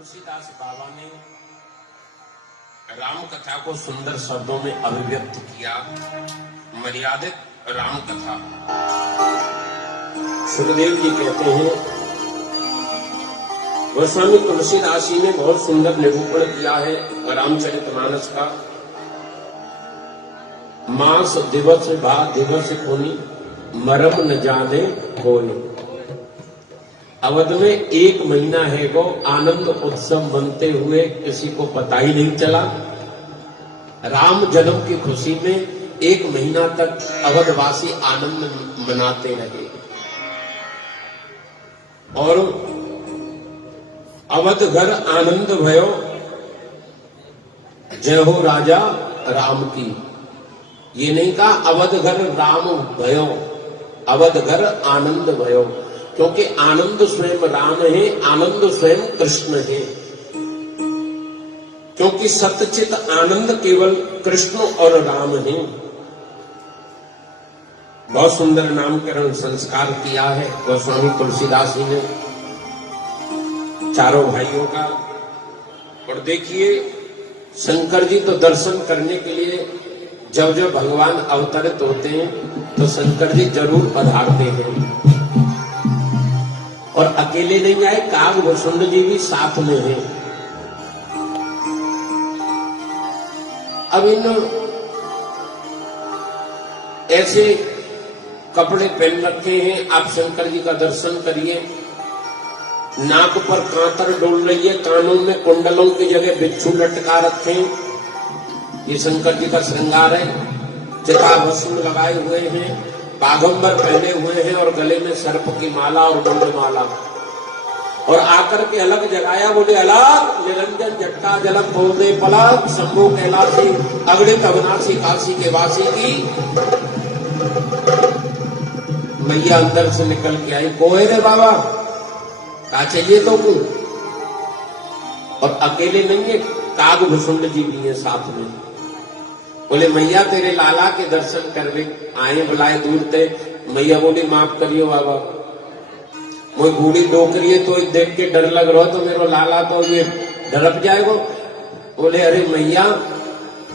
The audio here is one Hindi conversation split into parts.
तुलसीदास बाबा ने राम कथा को सुंदर शब्दों में अभिव्यक्त किया। मर्यादित राम कथा। सुखदेव जी कहते हैं, गोस्वामी तुलसीदास जी ने बहुत सुंदर निरूपण किया है रामचरितमानस का। मास दिवस भा दिवस पुनि मरम न जाने कोई। अवध में एक महीना है वो आनंद उत्सव बनते हुए किसी को पता ही नहीं चला। राम जन्म की खुशी में एक महीना तक अवधवासी आनंद मनाते रहे और अवध घर आनंद भयो जय हो राजा राम की। ये नहीं कहा अवध घर राम भयो, अवध घर आनंद भयो, क्योंकि आनंद स्वयं राम है, आनंद स्वयं कृष्ण है। क्योंकि सत्यचित आनंद केवल कृष्ण और राम है। बहुत सुंदर नामकरण संस्कार किया है गोस्वामी तुलसीदास जी ने चारों भाइयों का। और देखिए, शंकर जी तो दर्शन करने के लिए जब जब भगवान अवतरित होते हैं तो शंकर जी जरूर पधारते हैं। और अकेले नहीं आए, कागभूषुंड जी भी साथ में हैं। अब इन ऐसे कपड़े पहन रखे हैं, आप शंकर जी का दर्शन करिए। नाक पर कांतर डोल रही है, कानों में कुंडलों की जगह बिच्छू लटका रखे हैं। ये शंकर जी का श्रृंगार है। चिताभस्म लगाए हुए हैं, बाघंबर पहने हुए हैं और गले में सर्प की माला और मुंडमाला। और आकर के अलग जगाया, बोले अलग निरंजन जट्टा जलम बोले पलक शंभु कैलाशी अगणित अविनाशी काशी के वासी की। मैया अंदर से निकल के आई, कोई रे बाबा क्या चाहिए तो तू? और अकेले नहीं है, कागभूषुंड जी भी है साथ में। बोले मैया तेरे लाला के दर्शन करने आए, बुलाए दूर थे। मैया बोली माफ करियो बाबा, मुझे बूढ़ी डोकरी है तो देख के डर लग रहा, तो मेरा लाला तो ये डरप जाएगो। बोले अरे मैया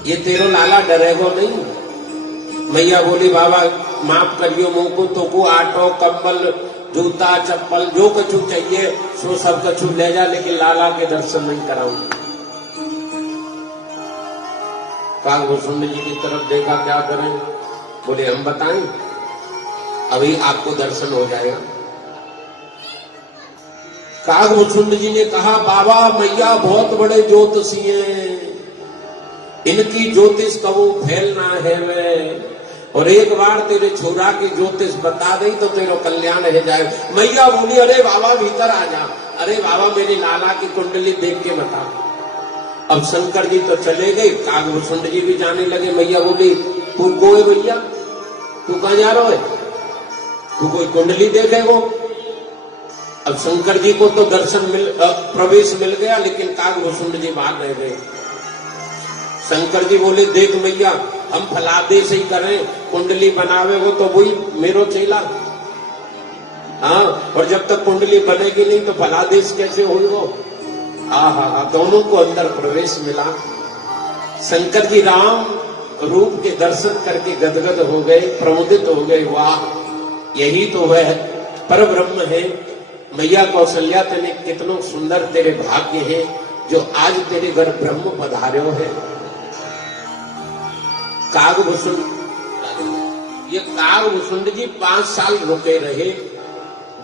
ये तेरो लाला डरेगो नहीं। मैया बोली बाबा माफ करियो, मुझको तो को आटो कंबल जूता चप्पल जो कछु चाहिए सो सब कछु ले जा, लेकिन लाला के दर्शन नहीं कराऊंगी। कागभूषुंड जी की तरफ देखा, क्या करें? बोले हम बताएं, अभी आपको दर्शन हो जाएगा। कागभूषुंड जी ने कहा बाबा मैया बहुत बड़े ज्योतिषी हैं, इनकी ज्योतिष कबू फैलना है वे, और एक बार तेरे छोरा की ज्योतिष बता दी तो तेरा कल्याण हो जाए। मैया बोली अरे बाबा भीतर आ जा। अरे बाबा मेरी लाला की कुंडली देख के बता। अब शंकर जी तो चले गए, कागभूषुंड जी भी जाने लगे। मैया बोली तू कोई भैया, तू कहां जा रहा है? तू कोई कुंडली देखेगो? अब शंकर जी को तो दर्शन प्रवेश मिल गया, लेकिन कागभूषुंड जी बाहर रह गए। शंकर जी बोले देख मैया हम फलादेश ही करें, कुंडली बनावे वो तो वही मेरो चेला। हाँ, और जब तक कुंडली बनेगी नहीं तो फलादेश कैसे होगी वो? आहा, दोनों को अंदर प्रवेश मिला। शंकर जी राम रूप के दर्शन करके गदगद हो गए, प्रमुदित हो गए। वाह, यही तो वह पर ब्रह्म है। मैया कौशल्या तेने कितनो सुंदर तेरे भाग्य है जो आज तेरे घर ब्रह्म पधार्यो है। कागभूषुंड, ये कागभूषुंड जी 5 साल रुके रहे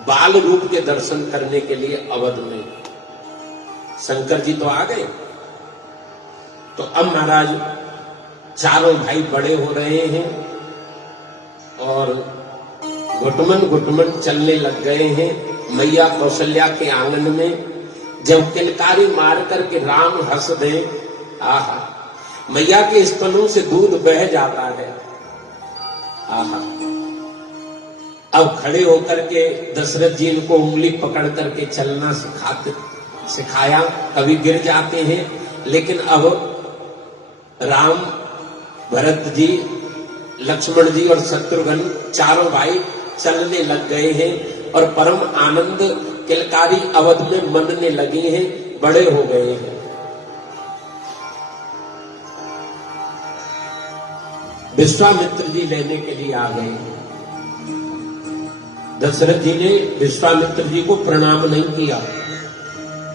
बाल रूप के दर्शन करने के लिए अवध में। शंकर जी तो आ गए, तो अब महाराज चारों भाई बड़े हो रहे हैं और घुटमन घुटमन चलने लग गए हैं। मैया कौशल्या के आंगन में जब किलकारी मार करके राम हंस दे, आहा, मैया के स्तनों से दूध बह जाता है। आहा, अब खड़े होकर के दशरथ जी इनको उंगली पकड़ करके चलना सिखाया। कभी गिर जाते हैं, लेकिन अब राम, भरत जी, लक्ष्मण जी और शत्रुघ्न चारों भाई चलने लग गए हैं और परम आनंद किलकारी अवध में मनने लगी हैं। बड़े हो गए हैं। विश्वामित्र जी लेने के लिए आ गए। दशरथ जी ने विश्वामित्र जी को प्रणाम नहीं किया।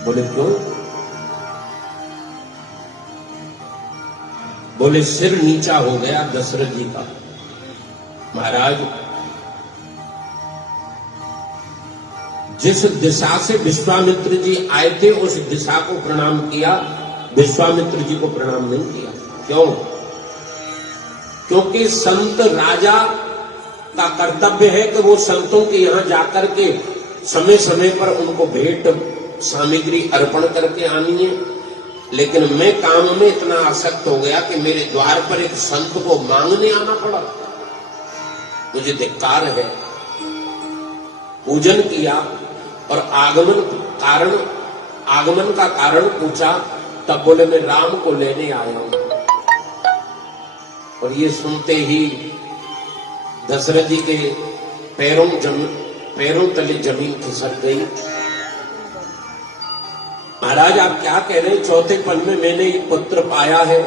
बोले क्यों? बोले सिर नीचा हो गया दशरथ जी का। महाराज, जिस दिशा से विश्वामित्र जी आए थे उस दिशा को प्रणाम किया, विश्वामित्र जी को प्रणाम नहीं किया। क्यों? क्योंकि संत राजा का कर्तव्य है कि वो संतों के यहां जाकर के समय समय पर उनको भेंट सामग्री अर्पण करके आनी है। लेकिन मैं काम में इतना आसक्त हो गया कि मेरे द्वार पर एक संत को मांगने आना पड़ा। मुझे धिक्कार है। पूजन किया और आगमन का कारण पूछा, तब बोले मैं राम को लेने आया हूं। और ये सुनते ही दशरथ जी के पैरों तले जमीन खिसक गई। महाराज, आप क्या कह रहे हैं? चौथे पल में मैंने एक पुत्र पाया है।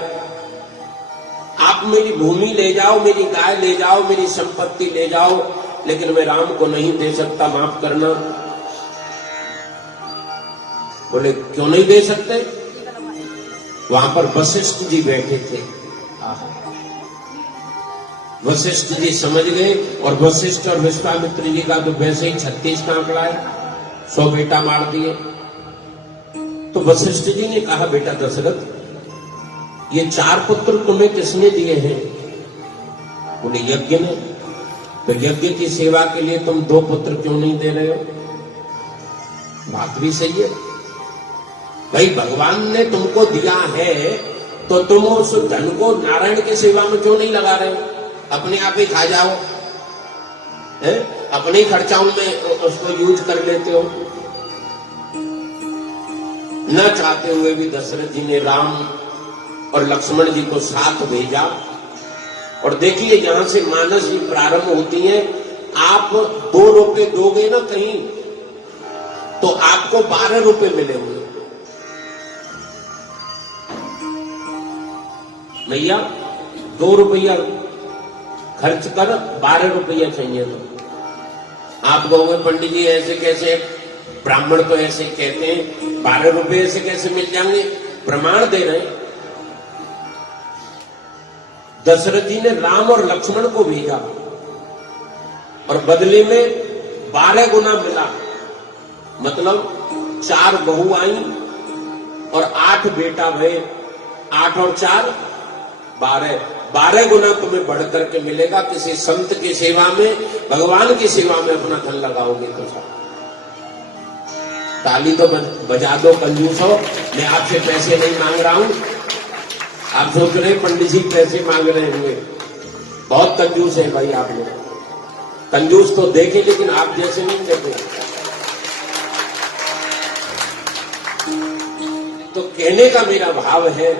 आप मेरी भूमि ले जाओ, मेरी गाय ले जाओ, मेरी संपत्ति ले जाओ, लेकिन मैं राम को नहीं दे सकता, माफ करना। बोले क्यों नहीं दे सकते? वहां पर वशिष्ठ जी बैठे थे। वशिष्ठ जी समझ गए, और वशिष्ठ और विश्वामित्र जी का तो वैसे ही 36 का आंकड़ा है, 100 बेटा मार दिए। तो वशिष्ठ जी ने कहा, बेटा दशरथ, ये 4 पुत्र तुम्हें किसने दिए हैं? बोले यज्ञ ने। तो यज्ञ की सेवा के लिए तुम 2 पुत्र क्यों नहीं दे रहे हो? बात भी सही है भाई, भगवान ने तुमको दिया है तो तुम उस धन को नारायण की सेवा में क्यों नहीं लगा रहे हो? अपने आप ही खा जाओ, अपने ही खर्चाओं में उसको यूज कर लेते हो। न चाहते हुए भी दशरथ जी ने राम और लक्ष्मण जी को साथ भेजा। और देखिए, यहां से मानस जी प्रारंभ होती है। आप 2 रुपए दोगे ना कहीं, तो आपको 12 रुपए मिलेंगे। भैया 2 रुपया खर्च कर 12 रुपया चाहिए। तो आप कहोगे पंडित जी ऐसे कैसे, ब्राह्मण तो ऐसे कहते हैं, 12 रुपए ऐसे कैसे मिल जाएंगे? प्रमाण दे रहे हैं। दशरथ जी ने राम और लक्ष्मण को भेजा और बदले में 12 गुना मिला। मतलब 4 बहू आई और 8 बेटा भये। 8 और 4 12 गुना तुम्हें बढ़ करके मिलेगा। किसी संत की सेवा में, भगवान की सेवा में अपना धन लगाओगे तो सब। ताली तो बजा दो कंजूस हो। मैं आपसे पैसे नहीं मांग रहा हूं। आप सोच रहे पंडित जी पैसे मांग रहे होंगे। बहुत कंजूस है भाई आप लोग। कंजूस तो देखे, लेकिन आप जैसे नहीं देते। तो कहने का मेरा भाव है,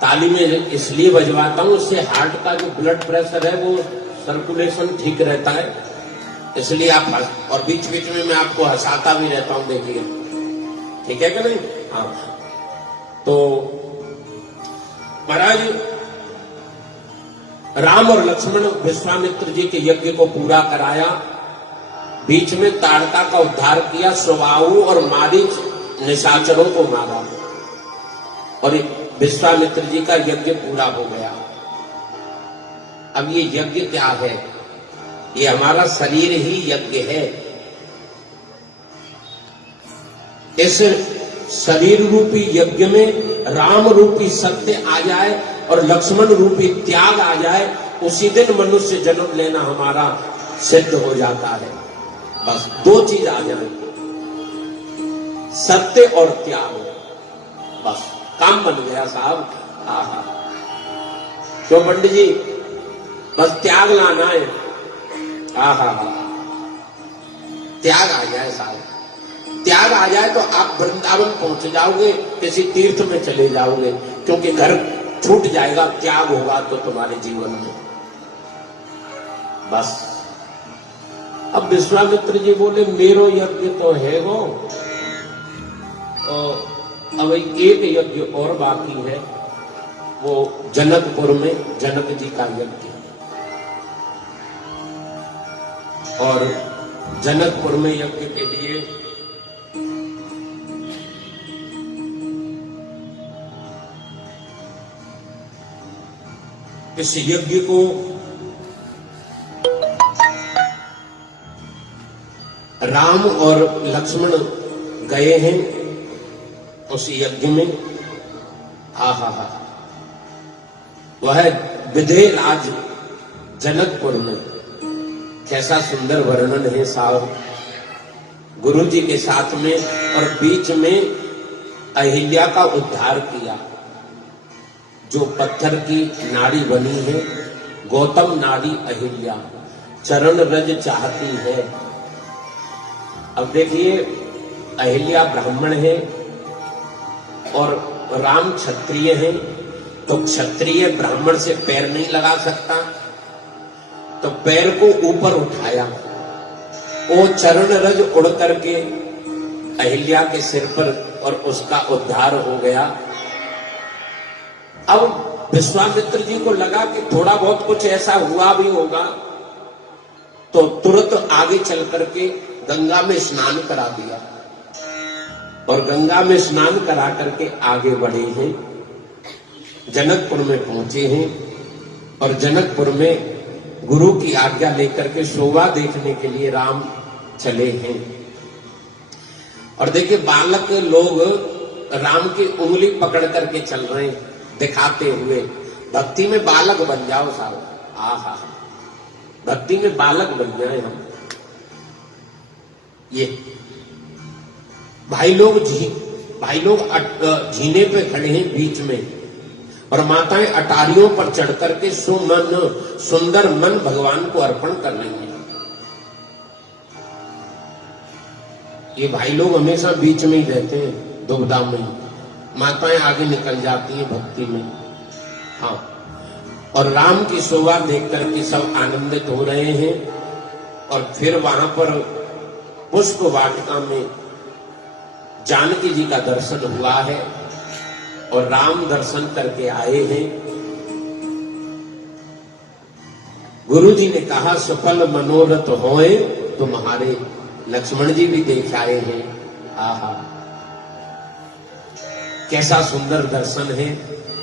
ताली में इसलिए बजवाता हूं, इससे हार्ट का जो ब्लड प्रेशर है वो सर्कुलेशन ठीक रहता है। इसलिए आप, और बीच बीच में मैं आपको हंसाता भी रहता हूं, देखिए, ठीक है कि नहीं? हाँ। तो महाराज, राम और लक्ष्मण विश्वामित्र जी के यज्ञ को पूरा कराया। बीच में ताड़का का उद्धार किया, स्वभाव और मारीच निशाचरों को मारा, और विश्वामित्र जी का यज्ञ पूरा हो गया। अब ये यज्ञ क्या है? ये हमारा शरीर ही यज्ञ है। इस शरीर रूपी यज्ञ में राम रूपी सत्य आ जाए और लक्ष्मण रूपी त्याग आ जाए, उसी दिन मनुष्य जन्म लेना हमारा सिद्ध हो जाता है। बस 2 चीज आ जाए, सत्य और त्याग, बस काम बन गया साहब। आहा, क्यों पंडित जी? बस त्याग लाना है। आहा, त्याग आ जाए साहब। त्याग आ जाए तो आप वृंदावन पहुंच जाओगे, किसी तीर्थ में चले जाओगे, क्योंकि घर छूट जाएगा। त्याग होगा तो तुम्हारे जीवन में। बस अब विश्वामित्र जी बोले मेरो यज्ञ तो है वो, अब एक यज्ञ और बाकी है, वो जनकपुर में जनक जी का यज्ञ। और जनकपुर में यज्ञ के लिए इस यज्ञ को राम और लक्ष्मण गए हैं उस यज्ञ में। हा हा हा, वह विदेह राज जनकपुर में। कैसा सुंदर वर्णन है साहब, गुरु जी के साथ में। और बीच में अहिल्या का उद्धार किया, जो पत्थर की नाड़ी बनी है, गौतम नाड़ी अहिल्या, चरण रज चाहती है। अब देखिए, अहिल्या ब्राह्मण है और राम क्षत्रिय है, तो क्षत्रिय ब्राह्मण से पैर नहीं लगा सकता, तो पैर को ऊपर उठाया, वो चरण रज उड़ करके अहिल्या के सिर पर और उसका उद्धार हो गया। अब विश्वामित्र जी को लगा कि थोड़ा बहुत कुछ ऐसा हुआ भी होगा, तो तुरंत आगे चल करके गंगा में स्नान करा दिया और गंगा में स्नान करा करके आगे बढ़े हैं, जनकपुर में पहुंचे हैं। और जनकपुर में गुरु की आज्ञा लेकर के शोभा देखने के लिए राम चले हैं। और देखिए, बालक लोग राम की उंगली पकड़ करके चल रहे हैं, दिखाते हुए, भक्ति में बालक बन जाओ साहब। आहा, भक्ति में बालक बन जाए हम। ये भाई लोग झीने पे खड़े हैं बीच में, और माताएं अटारियों पर चढ़ करके सुंदर मन भगवान को अर्पण कर रही हैं। ये भाई लोग हमेशा बीच में ही रहते हैं, दुविधा में। माताएं आगे निकल जाती हैं भक्ति में। हाँ, और राम की शोभा देख करके सब आनंदित हो रहे हैं। और फिर वहां पर पुष्प वाटिका में जानकी जी का दर्शन हुआ है और राम दर्शन करके आए हैं। गुरु जी ने कहा, सफल मनोरथ होए तुम्हारे। लक्ष्मण जी भी देख आए हैं। आहा, कैसा सुंदर दर्शन है।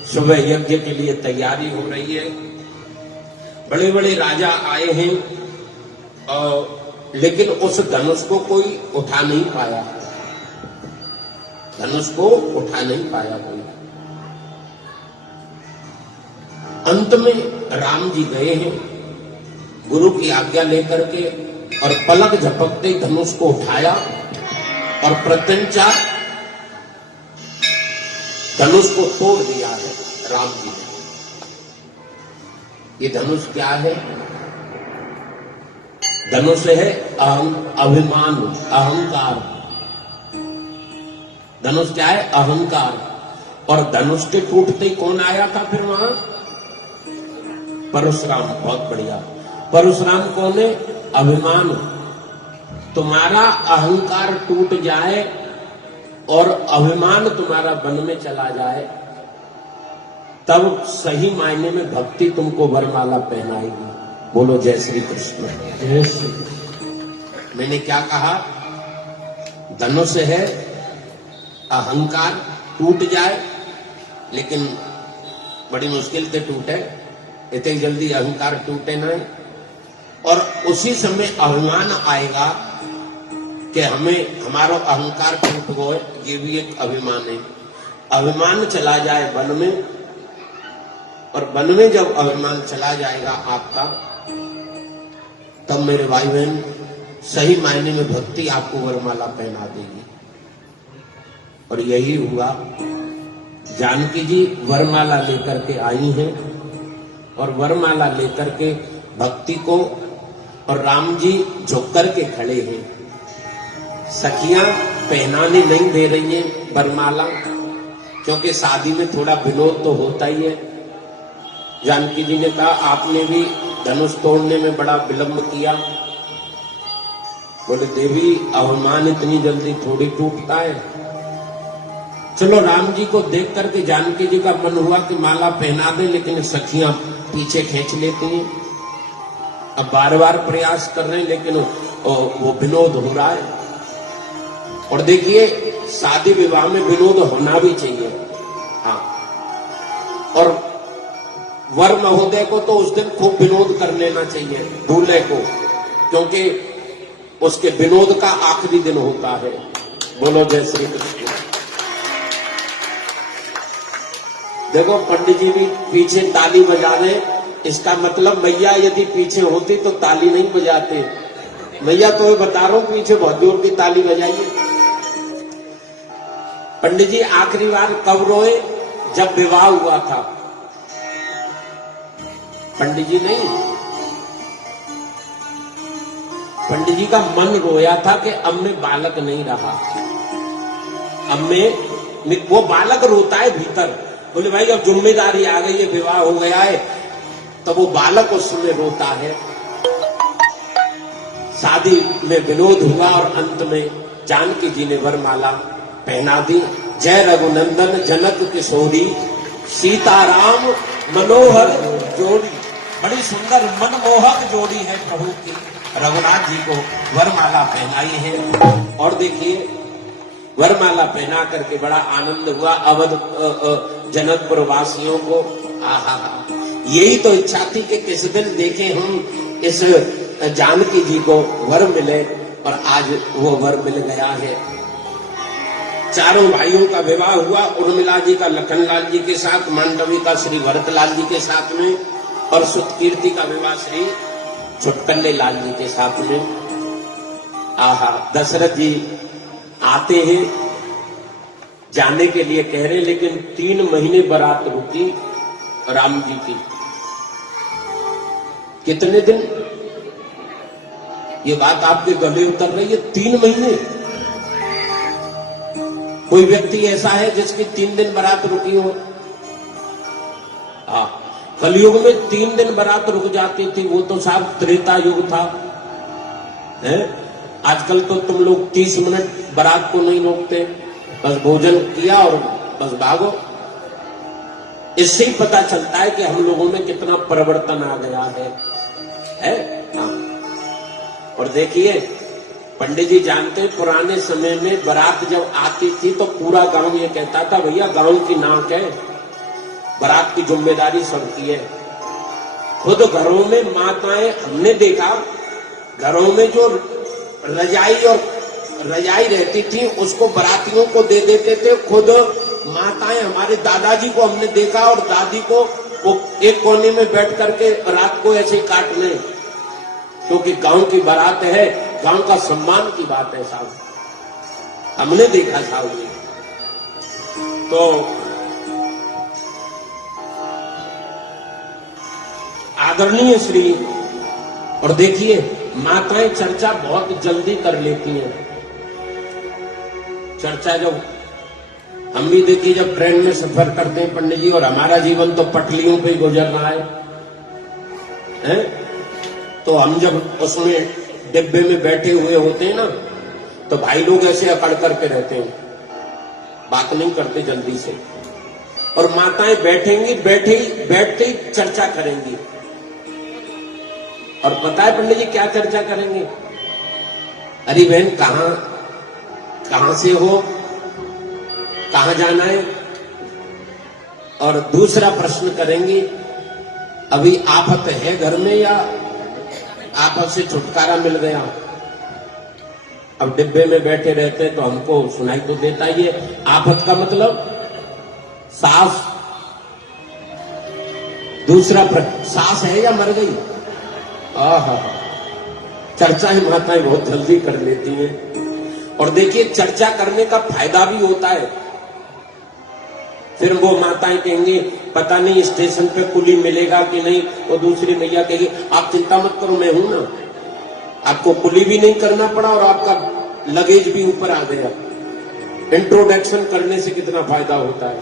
सुबह यज्ञ के लिए तैयारी हो रही है, बड़े बड़े राजा आए हैं, लेकिन उस धनुष को कोई उठा नहीं पाया, धनुष को उठा नहीं पाया कोई। अंत में राम जी गए हैं गुरु की आज्ञा लेकर के, और पलक झपकते धनुष को उठाया और प्रत्यंचा धनुष को तोड़ दिया है राम जी ने। ये धनुष क्या है? धनुष है अभिमान, अहंकार। धनुष क्या है? अहंकार। और धनुष के टूटते ही कौन आया था फिर वहां? परशुराम। बहुत बढ़िया। परशुराम कौन है? अभिमान। तुम्हारा अहंकार टूट जाए और अभिमान तुम्हारा वन में चला जाए, तब सही मायने में भक्ति तुमको वरमाला पहनाएगी। बोलो जय श्री कृष्ण। जय श्री कृष्ण। मैंने क्या कहा? धनुष है अहंकार, टूट जाए, लेकिन बड़ी मुश्किल से टूटे, इतनी जल्दी अहंकार टूटे ना। और उसी समय अभिमान आएगा कि हमें हमारा अहंकार टूट गए, ये भी एक अभिमान है। अभिमान चला जाए वन में, और वन में जब अभिमान चला जाएगा आपका, तब मेरे भाई बहन सही मायने में भक्ति आपको वरमाला पहना देगी। और यही हुआ। जानकी जी वरमाला लेकर के आई हैं, और वरमाला लेकर के भक्ति को, और राम जी झुक करके खड़े हैं। सखियां पहनाने नहीं दे रही हैं वरमाला, क्योंकि शादी में थोड़ा विनोद तो होता ही है। जानकी जी ने कहा, आपने भी धनुष तोड़ने में बड़ा विलंब किया, बोले देवी अभिमान इतनी जल्दी थोड़ी टूटता है। चलो राम जी को देख करके जानकी जी का मन हुआ कि माला पहना दे, लेकिन सखियां पीछे खींच लेती हैं। अब बार बार प्रयास कर रहे हैं लेकिन वो विनोद हो रहा है। और देखिए शादी विवाह में विनोद होना भी चाहिए। हाँ, और वर महोदय को तो उस दिन खूब विनोद कर लेना चाहिए दूल्हे को, क्योंकि उसके विनोद का आखिरी दिन होता है। बोलो जय श्री कृष्ण। देखो पंडित जी भी पीछे ताली बजा रहे, इसका मतलब मैया यदि पीछे होती तो ताली नहीं बजाते। मैया तो बता रहा हूं पीछे बहुत जोर की ताली बजाइए। पंडित जी आखिरी बार कब रोए? जब विवाह हुआ था। पंडित जी नहीं, पंडित जी का मन रोया था कि अब में बालक नहीं रहा। अब में वो बालक रोता है भीतर, बोले भाई अब जिम्मेदारी आ गई है, विवाह हो गया है, तो वो बालक उस समय रोता है। शादी में विनोद हुआ और अंत में जानकी जी ने वरमाला पहना दी। जय रघुनंदन जनक किशोरी, सीताराम मनोहर जोड़ी। बड़ी सुंदर मनमोहक जोड़ी है प्रभु की। रघुनाथ जी को वरमाला पहनाई है। और देखिए वरमाला पहना करके बड़ा आनंद हुआ अवध जनकपुर वासियों को। आहा, यही तो इच्छा थी कि किस दिन देखें हम इस जानकी जी को वर मिले, और आज वो वर मिल गया है। चारों भाइयों का विवाह हुआ। उर्मिला जी का लखनलाल जी के साथ, मांडवी का श्री भरतलाल जी के साथ में, और सुतकीर्ति का विवाह श्री छुटकल्ले लाल जी के साथ में। आहा, दशरथ जी आते हैं, जाने के लिए कह रहे, लेकिन 3 महीने बारात रुकी राम जी की। कितने दिन? ये बात आपके गले उतर रही है, 3 महीने। कोई व्यक्ति ऐसा है जिसकी 3 दिन बारात रुकी हो? कलयुग में 3 दिन बारात रुक जाती थी, वो तो साहब त्रेता युग था। है? आजकल तो तुम लोग 30 मिनट बारात को नहीं रोकते, बस भोजन किया और बस भागो। इससे ही पता चलता है कि हम लोगों में कितना परिवर्तन आ गया है? हाँ। और देखिए पंडित जी जानते हैं पुराने समय में बारात जब आती थी तो पूरा गांव ये कहता था भैया गांव की नाक है, बारात की जिम्मेदारी सबकी है। खुद घरों में माताएं, हमने देखा घरों में जो रजाई रहती थी उसको बारातियों को दे देते थे। खुद माताएं, हमारे दादाजी को हमने देखा, और दादी को वो एक कोने में बैठ करके रात को ऐसे ही काट लें, क्योंकि गांव की बारात है, गांव का सम्मान की बात है साहब। हमने देखा साहब। तो आदरणीय श्री, और देखिए माताएं चर्चा बहुत जल्दी कर लेती हैं। चर्चा जब हम भी देखिए जब ट्रेन में सफर करते हैं पंडित जी, और हमारा जीवन तो पटलियों पे ही गुजर रहा है? तो हम जब उसमें डिब्बे में बैठे हुए होते हैं ना, तो भाई लोग ऐसे अकड़ करके रहते हैं, बात नहीं करते जल्दी से, और माताएं बैठेंगी, बैठते ही चर्चा करेंगी। और पता है पंडित जी क्या चर्चा करेंगे? अरे बहन कहां से हो, कहां जाना है? और दूसरा प्रश्न करेंगी, अभी आफत है घर में या आफत से छुटकारा मिल गया? अब डिब्बे में बैठे रहते हैं तो हमको सुनाई तो देता ही है। आफत का मतलब सास। दूसरा प्रश्न, सास है या मर गई? चर्चा ही माताएं बहुत जल्दी कर लेती हैं। और देखिए चर्चा करने का फायदा भी होता है। फिर वो माताएं कहेंगी पता नहीं स्टेशन पे कुली मिलेगा कि नहीं, वो दूसरी मैया कहेगी आप चिंता मत करो, मैं हूं ना, आपको कुली भी नहीं करना पड़ा और आपका लगेज भी ऊपर आ गया। इंट्रोडक्शन करने से कितना फायदा होता है।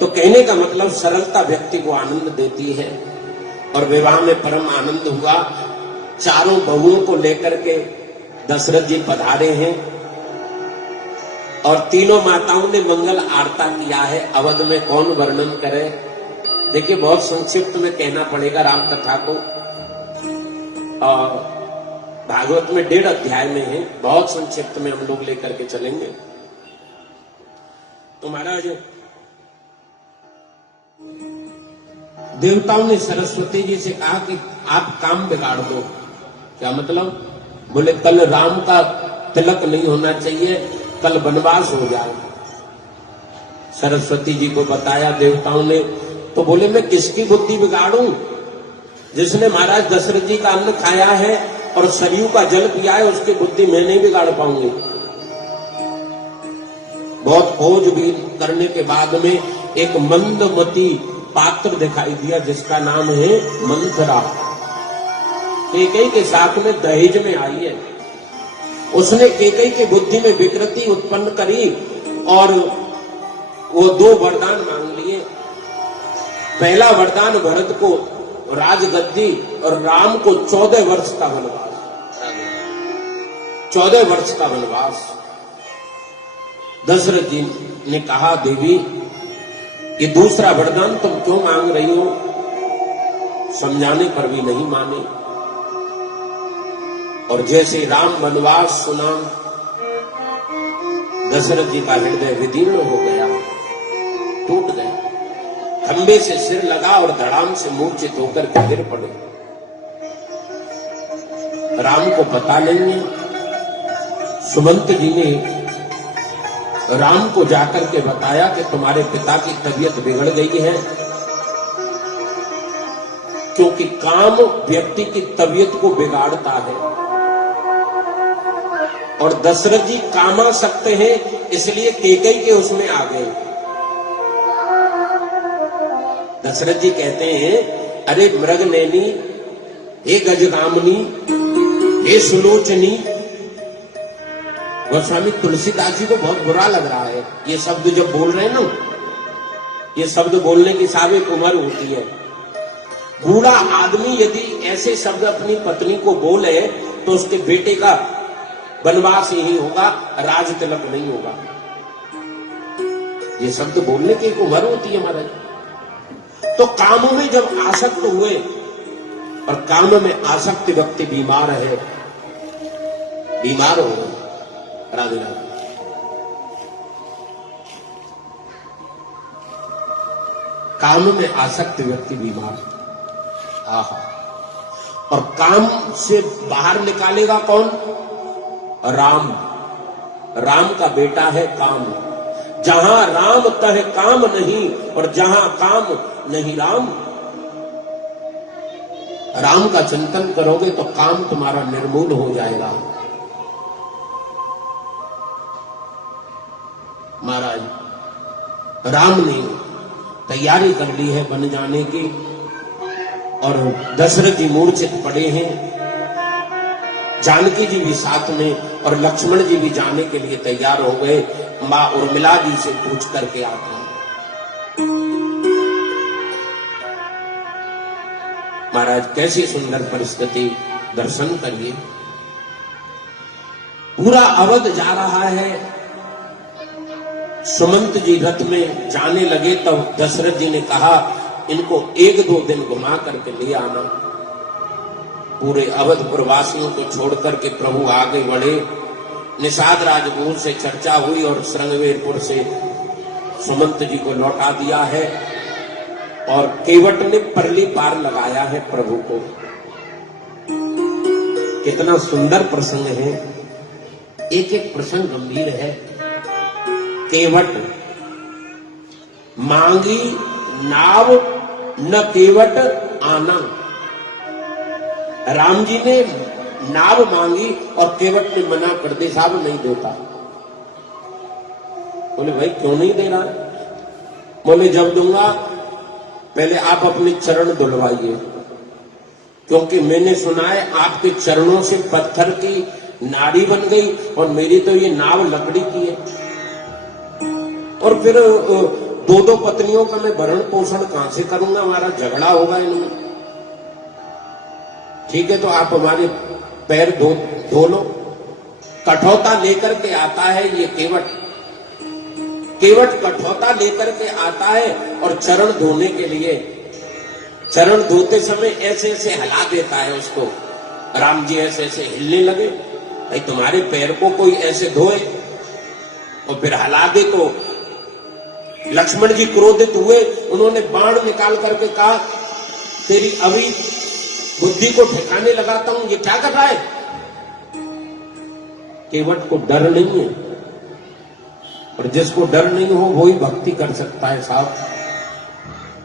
तो कहने का मतलब सरलता व्यक्ति को आनंद देती है। और विवाह में परम आनंद हुआ। चारों बहुओं को लेकर के दशरथ जी पधारे हैं और तीनों माताओं ने मंगल आरता किया है। अवध में कौन वर्णन करे। देखिए बहुत संक्षिप्त में कहना पड़ेगा राम कथा को, और भागवत में 1.5 अध्याय में है, बहुत संक्षिप्त में हम लोग लेकर के चलेंगे। तो महाराज देवताओं ने सरस्वती जी से कहा कि आप काम बिगाड़ दो। क्या मतलब? बोले कल राम का तिलक नहीं होना चाहिए, कल वनवास हो जाए। सरस्वती जी को बताया देवताओं ने, तो बोले मैं किसकी बुद्धि बिगाड़ूं? जिसने महाराज दशरथ जी का अन्न खाया है और सरयू का जल पिया है, उसकी बुद्धि मैं नहीं बिगाड़ पाऊंगी। बहुत खोजबीन करने के बाद में एक मंदमती पात्र दिखाई दिया जिसका नाम है मंथरा। केकई के साथ में दहेज में आई है। उसने केकई की बुद्धि में विकृति उत्पन्न करी और वो 2 वरदान मांग लिए। पहला वरदान भरत को राजगद्दी और राम को 14 वर्ष का वनवास। 14 वर्ष का वनवास। दशरथ जी ने कहा देवी ये दूसरा वरदान तुम क्यों मांग रही हो? समझाने पर भी नहीं माने। और जैसे राम वनवास सुना, दशरथ जी का हृदय विदीर्ण हो गया, टूट गया। खंबे से सिर लगा और धड़ाम से मूर्छित होकर के गिर पड़े। राम को पता नहीं है। सुमंत जी ने राम को जाकर के बताया कि तुम्हारे पिता की तबीयत बिगड़ गई है, क्योंकि काम व्यक्ति की तबीयत को बिगाड़ता है। और दशरथ जी कामासक्त हैं, इसलिए केकई के उसमें आ गए। दशरथ जी कहते हैं अरे मृग नैनी, हे गजगामिनी, हे सुलोचनी। गोस्वामी तुलसीदास जी को बहुत बुरा लग रहा है ये शब्द जब बोल रहे हैं ना। ये शब्द बोलने की साहब एक उम्र होती है। बूढ़ा आदमी यदि ऐसे शब्द अपनी पत्नी को बोले तो उसके बेटे का वनवास यही होगा, राज तिलक नहीं होगा। ये शब्द बोलने की एक उम्र होती है महाराज। तो कामों में जब आसक्त हुए, और काम में आसक्त व्यक्ति बीमार है, बीमार हो गए। राधे राधे। काम में आसक्त व्यक्ति बीमार। आहा। और काम से बाहर निकालेगा कौन? राम। राम का बेटा है काम। जहां राम तह काम नहीं, और जहां काम नहीं राम। राम का चिंतन करोगे तो काम तुम्हारा निर्मूल हो जाएगा। महाराज राम ने तैयारी कर ली है बन जाने की, और दशरथ जी मूर्छित पड़े हैं। जानकी जी भी साथ में और लक्ष्मण जी भी जाने के लिए तैयार हो गए। मां उर्मिला जी से पूछ करके आते हैं। महाराज कैसी सुंदर परिस्थिति, दर्शन करिए। पूरा अवध जा रहा है। सुमंत जी रथ में जाने लगे तब दशरथ जी ने कहा इनको 1-2 दिन घुमा करके ले आना। पूरे अवधपुर वासियों को छोड़ करके प्रभु आगे बढ़े। निषाद राजगुरु से चर्चा हुई और श्रृंगवेरपुर से सुमंत जी को लौटा दिया है, और केवट ने परली पार लगाया है प्रभु को। कितना सुंदर प्रसंग है। एक एक प्रसंग गंभीर है। केवट मांगी नाव न केवट आना। राम जी ने नाव मांगी और केवट ने मना कर दे, साहब नहीं देता। बोले भाई क्यों नहीं दे रहा? बोले जब दूंगा पहले आप अपने चरण धुलवाइए, क्योंकि मैंने सुना है आपके चरणों से पत्थर की नाड़ी बन गई और मेरी तो ये नाव लकड़ी की है। और फिर 2-2 पत्नियों का मैं भरण पोषण कहां से करूंगा? हमारा झगड़ा होगा इनमें। ठीक है तो आप हमारे पैर धो लो। कठौता लेकर के आता है ये केवट, केवट कठौता लेकर के आता है और चरण धोने के लिए, चरण धोते समय ऐसे ऐसे हिला देता है उसको। राम जी ऐसे ऐसे हिलने लगे, भाई तुम्हारे पैर को कोई ऐसे धोए और फिर हिला दे तो लक्ष्मण जी क्रोधित हुए। उन्होंने बाण निकाल करके कहा तेरी अभी बुद्धि को ठिकाने लगाता हूं, ये क्या कर रहा है। केवट को डर नहीं है, और जिसको डर नहीं हो वही भक्ति कर सकता है साहब।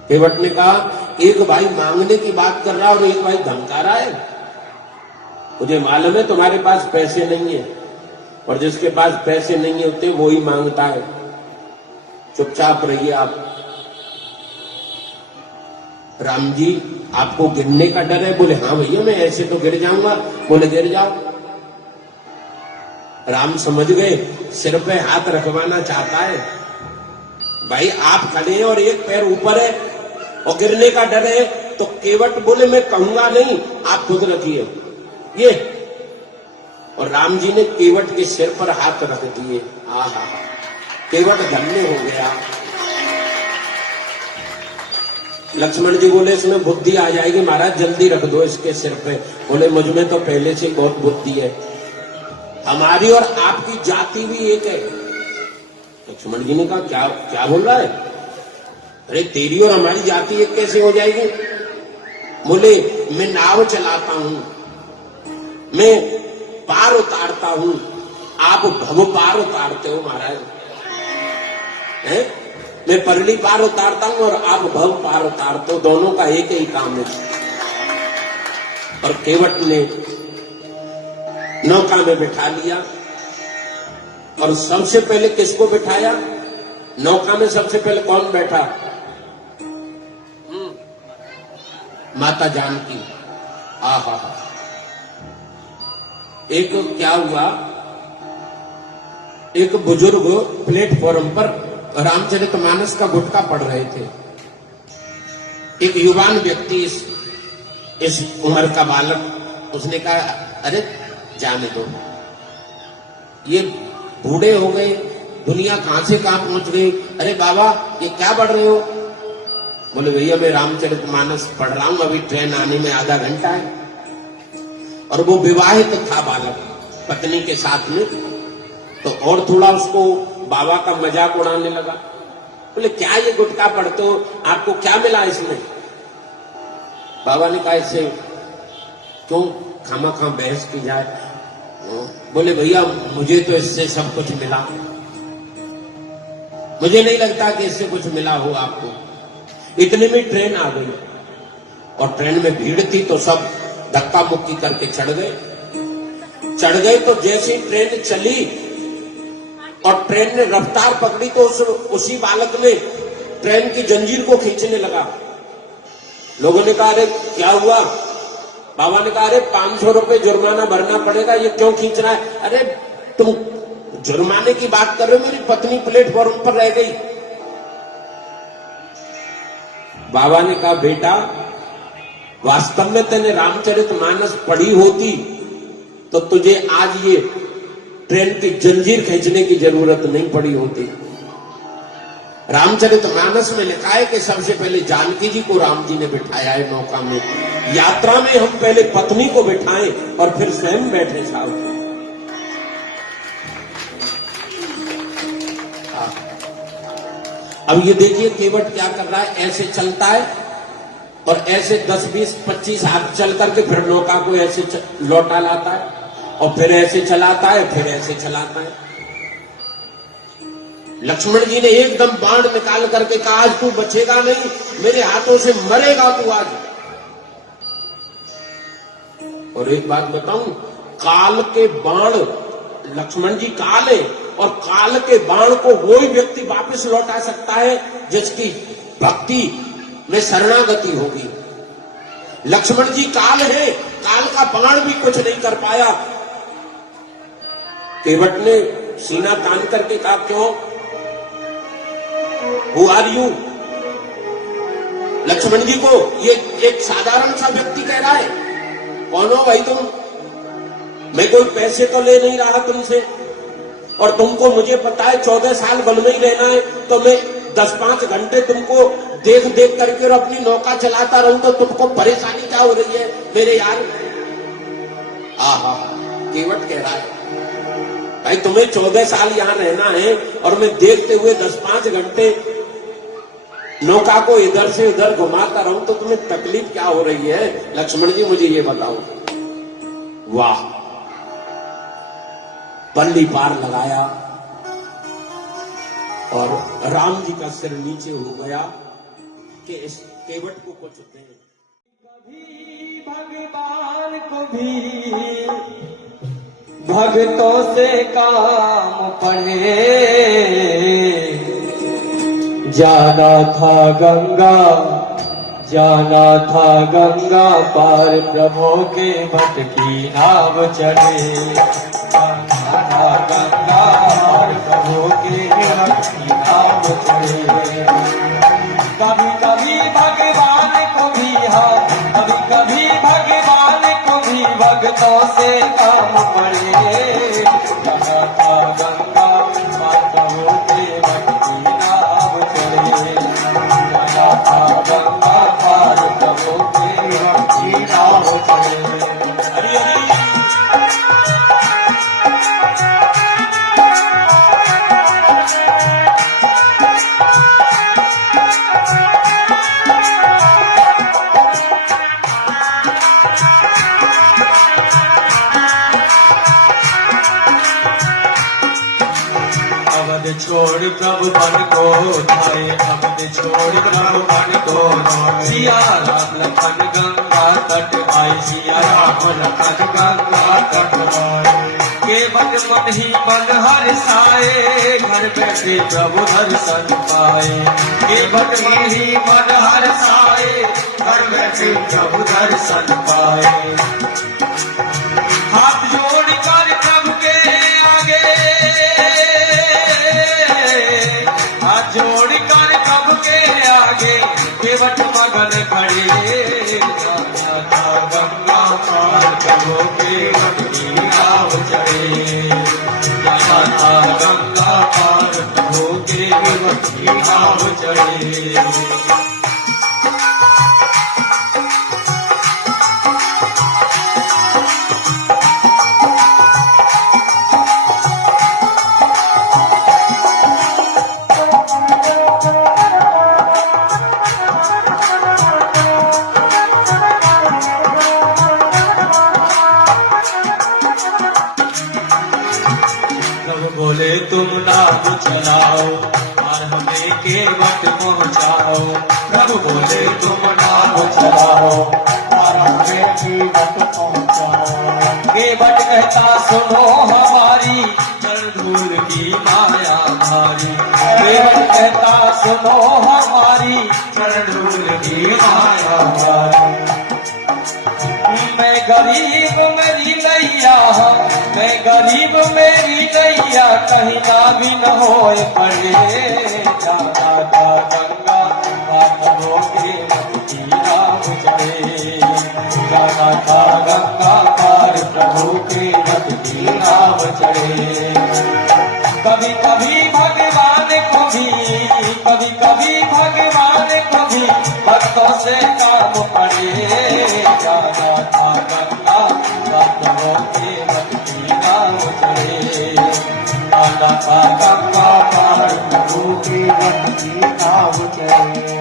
केवट ने कहा एक भाई मांगने की बात कर रहा है और एक भाई धमका रहा है। मुझे मालूम है तुम्हारे पास पैसे नहीं है, और जिसके पास पैसे नहीं होते वो ही मांगता है। चुपचाप रहिए आप। राम जी आपको गिरने का डर है? बोले हाँ भैया मैं ऐसे तो गिर जाऊंगा। बोले गिर जाओ। राम समझ गए सिर पे हाथ रखवाना चाहता है। भाई आप खड़े हैं और एक पैर ऊपर है और गिरने का डर है, तो केवट बोले मैं कहूंगा नहीं, आप खुद रखिए ये। और राम जी ने केवट के सिर पर हाथ रख दिए। आहा, केवट धन्य हो गया। लक्ष्मण जी बोले इसमें बुद्धि आ जाएगी महाराज, जल्दी रख दो इसके सिर पे। बोले मुझ में तो पहले से बहुत बुद्धि है, हमारी और आपकी जाति भी एक है। लक्ष्मण जी ने कहा क्या क्या बोल रहा है? अरे तेरी और हमारी जाति एक कैसे हो जाएगी? बोले मैं नाव चलाता हूं, मैं पार उतारता हूं, आप भव पार उतारते हो महाराज हैं? मैं परली पार उतारता हूं और आप भव पार उतारते हो, दोनों का एक ही काम है। और केवट ने नौका में बिठा लिया। और सबसे पहले किसको बिठाया नौका में? सबसे पहले कौन बैठा? माता जानकी। आहा, एक क्या हुआ, एक बुजुर्ग प्लेटफॉर्म पर रामचरितमानस का गुटका पढ़ रहे थे। एक युवान व्यक्ति, इस उम्र का बालक, उसने कहा अरे जाने दो, ये बूढ़े हो गए, दुनिया कहां से कहां पहुंच गई। अरे बाबा ये क्या पढ़ रहे हो? बोले भैया मैं रामचरितमानस पढ़ रहा हूं, अभी ट्रेन आने में आधा घंटा है। और वो विवाहित था बालक पत्नी के साथ में, तो और थोड़ा उसको बाबा का मजाक उड़ाने लगा। बोले क्या ये गुटखा पढ़ते हो, आपको क्या मिला इसमें? बाबा ने कहा इससे क्यों खामा बहस की जाए। बोले भैया मुझे तो इससे सब कुछ मिला, मुझे नहीं लगता कि इससे कुछ मिला हो आपको। इतने में ट्रेन आ गई और ट्रेन में भीड़ थी तो सब धक्का मुक्की करके चढ़ गए। तो जैसे ट्रेन चली और ट्रेन ने रफ्तार पकड़ी तो उसी बालक ने ट्रेन की जंजीर को खींचने लगा। लोगों ने कहा अरे क्या हुआ? बाबा ने कहा अरे 500 रुपए जुर्माना भरना पड़ेगा, ये क्यों खींच रहा है? अरे तुम जुर्माने की बात कर रहे हो, मेरी पत्नी प्लेटफॉर्म पर रह गई। बाबा ने कहा बेटा वास्तव में तेने रामचरितमानस पढ़ी होती तो तुझे आज ये ट्रेन की जंजीर खींचने की जरूरत नहीं पड़ी होती। रामचरितमानस में लिखा है कि सबसे पहले जानकी जी को राम जी ने बिठाया है नौका में। यात्रा में हम पहले पत्नी को बिठाएं और फिर स्वयं बैठे साहब। अब ये देखिए केवट क्या कर रहा है, ऐसे चलता है और ऐसे 10, 20, 25 हाथ चल करके फिर नौका को ऐसे लौटा लाता है और फिर ऐसे चलाता है, फिर ऐसे चलाता है। लक्ष्मण जी ने एकदम बाण निकाल करके कहा आज तू बचेगा नहीं, मेरे हाथों से मरेगा तू आज। और एक बात बताऊं, काल के बाण, लक्ष्मण जी काल है और काल के बाण को वही व्यक्ति वापस लौटा सकता है जिसकी भक्ति में शरणागति होगी। लक्ष्मण जी काल है, काल का बाण भी कुछ नहीं कर पाया। केवट ने सीना तान करके कहा क्यों, हु आर यू? लक्ष्मण जी को ये एक साधारण सा व्यक्ति कह रहा है। कौन हो भाई तुम? मैं कोई पैसे तो ले नहीं रहा तुमसे, और तुमको मुझे पता है 14 साल वन में ही रहना है, तो मैं 10-5 घंटे तुमको देख देख करके और अपनी नौका चलाता रहूं तो तुमको परेशानी क्या हो रही है मेरे यार? आहा, केवट कह रहा है भाई तुम्हें 14 साल यहां रहना है और मैं देखते हुए 10-5 घंटे नौका को इधर से उधर घुमाता रहूं तो तुम्हें तकलीफ क्या हो रही है? लक्ष्मण जी मुझे ये बताओ। वाह, पल्ली पार लगाया और राम जी का सिर नीचे हो गया कि इस केवट को कुछ दें। कभी भगवान को भी भक्तों से काम पड़े, जाना था गंगा, जाना था गंगा पार, प्रभु के भट की नाव चढ़े, जाना था गंगा पार, प्रभु के भट की नाव चढ़े। कभी कभी भगवान को भी, हाँ कभी कभी भगवान को भी भक्तों से काम पड़े, जाना था गंगा पार, प्रभु के भट की नाव चढ़े, जाना था गंगा पार, प्रभु के भट की नाव चढ़े। हरि हरि। अवध छोड़ प्रभु मन को धारे, अवध छोड़ प्रभु मन को धारे, सिया राम लखन गंगा तट आए, सिया राम लखन गंगा तट आए, केवट मन ही मन हर्षाए, घर बैठे प्रभु दर्शन पाए, केवट मन ही मन हर्षाए, घर बैठे प्रभु दर्शन पाए। हाथ जोड़ कर प्रभु के आगे, हाथ जोड़ कर प्रभु के आगे, केवट मगन खड़े, जाना था गंगा पार, प्रभु के भट की नाव चढ़े, जाना था गंगा पार, प्रभु के भट की नाव चढ़े। बोले तुम नाव चलाओ और हमें केवट पहुँचाओ, प्रभु बोले तुम नाव चलाओ और हमें केवट पहुँचाओ। केवट कहता सुनो हमारी, चरण धूल की माया भारी, केवट कहता सुनो हमारी, चरण धूल की माया भारी। मैं गरीब मेरी नैया, मैं गरीब मेरी नैया, कहीं ना भी न होए पड़े, जाना था गंगा पार, के भट की नाव चढ़े, जाना था गंगा पार, प्रभु के भट की नाव चढ़े। कभी कभी भगवान को भी, कभी कभी भगवान को भी भक्तों से काम पड़े, जाना था गंगा पार, के भट की नाव चढ़े, जाना था गंगा पार, प्रभु के भट की नाव चढ़े।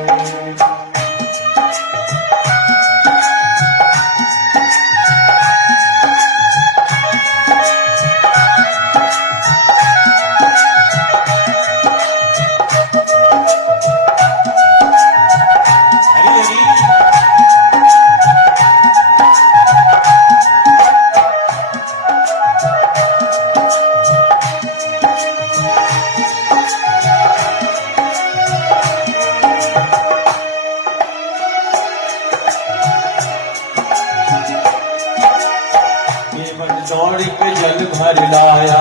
दौड़ के जल भर लाया,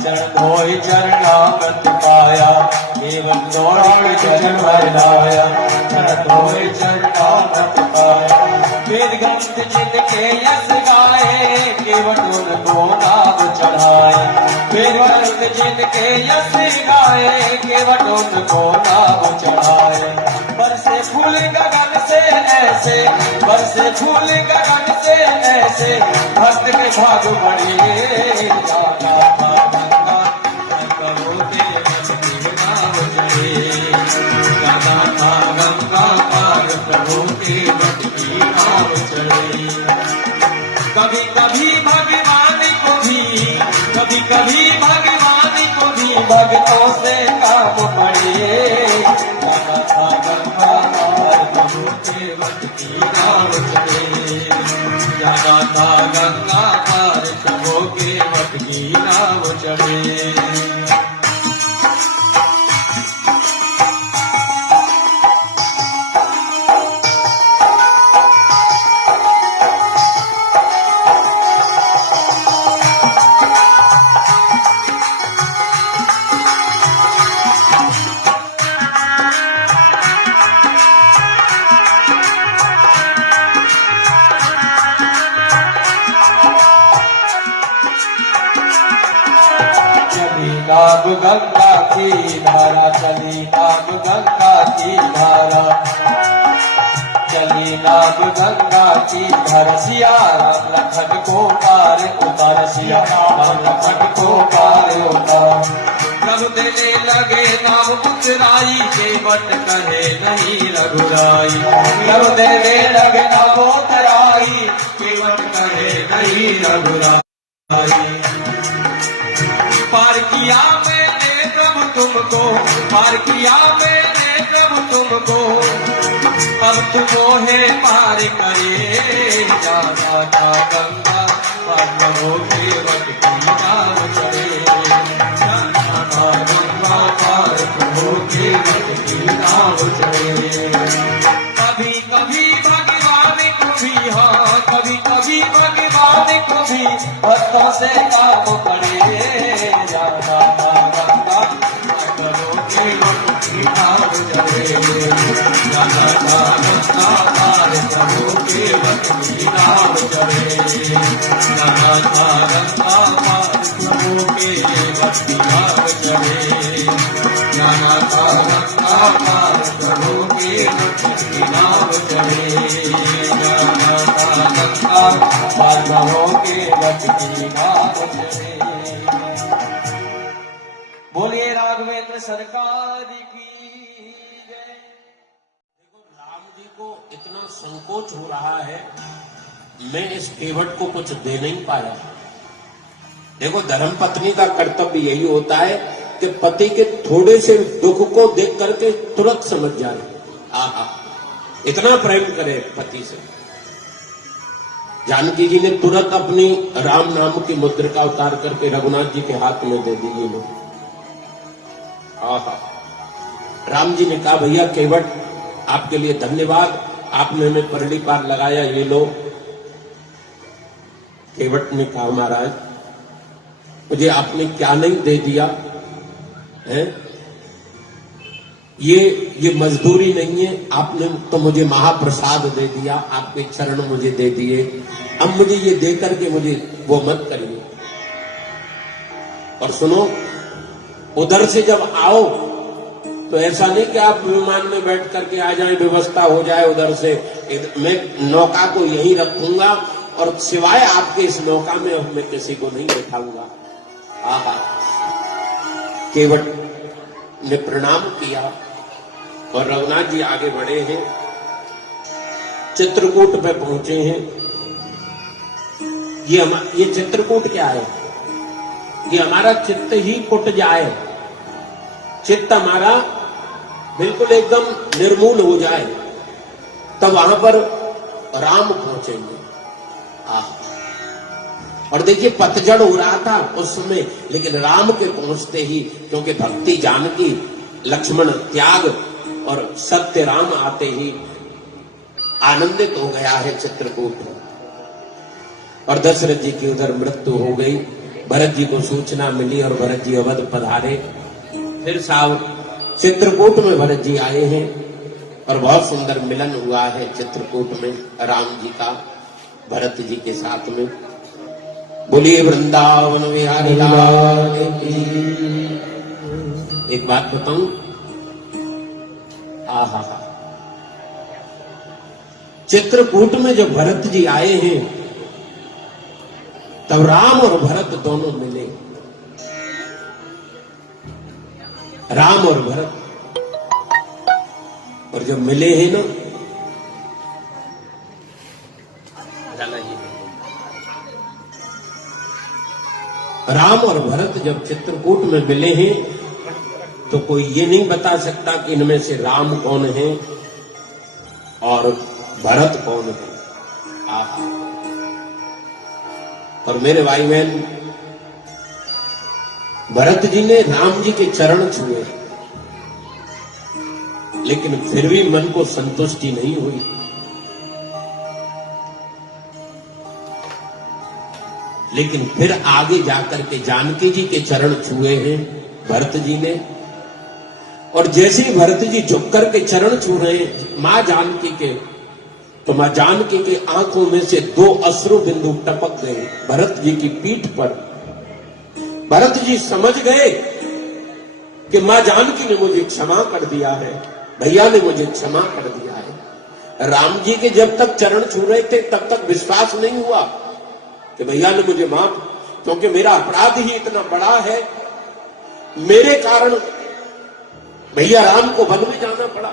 चरण धोए चरणामृत पाया, केवल दौड़ के जल भर लाया, चरण धोए चरणामृत पाया, वेद ग्रंथ जिनके यश गाए केवट उनको नाम चढ़ाए। वेद ग्रंथ जिनके यश गाए केवट उनको नाम चढ़ाए। बरसे फूल गगन से ऐसे, बरसे फूल गगन से ऐसे, भक्त के भाग बढ़े। जाना था गंगा करो तेरे मन की नाव चढ़े। जाना था गंगा पार करो के मन की नाव चढ़े। कभी कभी भगवान को भी, कभी कभी भगवान को भी भक्तों से काम पड़े। जाना था गंगा पार करो के मन की नाव चढ़े। जाना था गंगा पार करो के मन की नाव चढ़े। नाम गंगा की धारा चली, नाम गंगा की धारा चली, नाम गंगा की धारा। सिया राम लखन को पार उतार, सिया राम लखन को पार उतार। प्रभु देने लगे नाम उतराई, केवट कहे नहीं रघुराई। प्रभु देने लगे नाम उतराई, केवट कहे नहीं रघुराई। पार किया मैंने प्रभु तुमको, पार किया मैंने प्रभु तुमको, अब तुम है पार करे। जाना था गंगा पार करो केवट की नाव चढ़े। जाना था गंगा पार करो केवट की नाव चढ़े। कभी कभी भगवान को भी, हाँ कभी कभी भगवान को भी भक्तों से काम पड़े। जाना था गंगा करो केवट की नाव चढ़े। जाना था गंगा पार करो केवट की नाव चढ़े। जाना था गंगा पार करो केवट की नाव चढ़े। जाना था गंगा पार करो केवट की नाव चढ़े। जाना था गंगा पार करो केवट की नाव चढ़े। बोलिए राघवेंद्र सरकार की जय। देखो राम जी को इतना संकोच हो रहा है, मैं इस केवट को कुछ दे नहीं पाया। देखो धर्म पत्नी का कर्तव्य यही होता है कि पति के थोड़े से दुख को देख करके तुरंत समझ जाए। आहा, इतना प्रेम करे पति से। जानकी जी ने तुरंत अपनी राम नाम की मुद्रिका उतार करके रघुनाथ जी के हाथ में दे दी। ये लो। आहा, राम जी ने कहा भैया केवट आपके लिए धन्यवाद, आपने हमें परली पार लगाया, ये लो। केवट ने कहा महाराज मुझे आपने क्या नहीं दे दिया है, ये मजदूरी नहीं है, आपने तो मुझे महाप्रसाद दे दिया, आपके चरण मुझे दे दिए, अब मुझे ये दे करके मुझे वो मत करिए। और सुनो, उधर से जब आओ तो ऐसा नहीं कि आप विमान में बैठ करके आ जाएं, व्यवस्था हो जाए उधर से। मैं नौका को यहीं रखूंगा और सिवाय आपके इस नौका में अब मैं किसी को नहीं बैठाऊंगा। आहा, केवट ने प्रणाम किया और रघुनाथ जी आगे बढ़े हैं, चित्रकूट पे पहुंचे हैं। ये चित्रकूट क्या है? ये हमारा चित्त ही कुट जाए, चित्त हमारा बिल्कुल एकदम निर्मूल हो जाए, तब वहां पर राम पहुंचेंगे। और देखिए पतझड़ हो रहा था उस समय, लेकिन राम के पहुंचते ही, क्योंकि भक्ति जानकी, लक्ष्मण त्याग और सत्य राम आते ही आनंदित हो गया है चित्रकूट। और दशरथ जी की उधर मृत्यु हो गई। भरत जी को सूचना मिली और भरत जी अवध पधारे। फिर साहब चित्रकूट में भरत जी आए हैं और बहुत सुंदर मिलन हुआ है चित्रकूट में राम जी का भरत जी के साथ में। बोलिए वृंदावन विहारी लाल की। एक बात बताऊं, आहा, चित्रकूट में जब भरत जी आए हैं तब राम और भरत दोनों मिले। राम और भरत, और जब मिले हैं ना, राम और भरत जब चित्रकूट में मिले हैं तो कोई ये नहीं बता सकता कि इनमें से राम कौन है और भरत कौन है। आहा। और मेरे भाई बहन, भरत जी ने राम जी के चरण छुए, लेकिन फिर भी मन को संतुष्टि नहीं हुई। लेकिन फिर आगे जाकर के जानकी जी के चरण छुए हैं भरत जी ने, और जैसे ही भरत जी झुक करके चरण छू रहे हैं मां जानकी के, तो मां जानकी की आंखों में से 2 अश्रु बिंदु टपक गए भरत जी की पीठ पर। भरत जी समझ गए कि मां जानकी ने मुझे क्षमा कर दिया है, भैया ने मुझे क्षमा कर दिया है। राम जी के जब तक चरण छू रहे थे तब तक विश्वास नहीं हुआ कि भैया ने मुझे माफ, क्योंकि मेरा अपराध ही इतना बड़ा है, मेरे कारण भैया राम को वन में जाना पड़ा।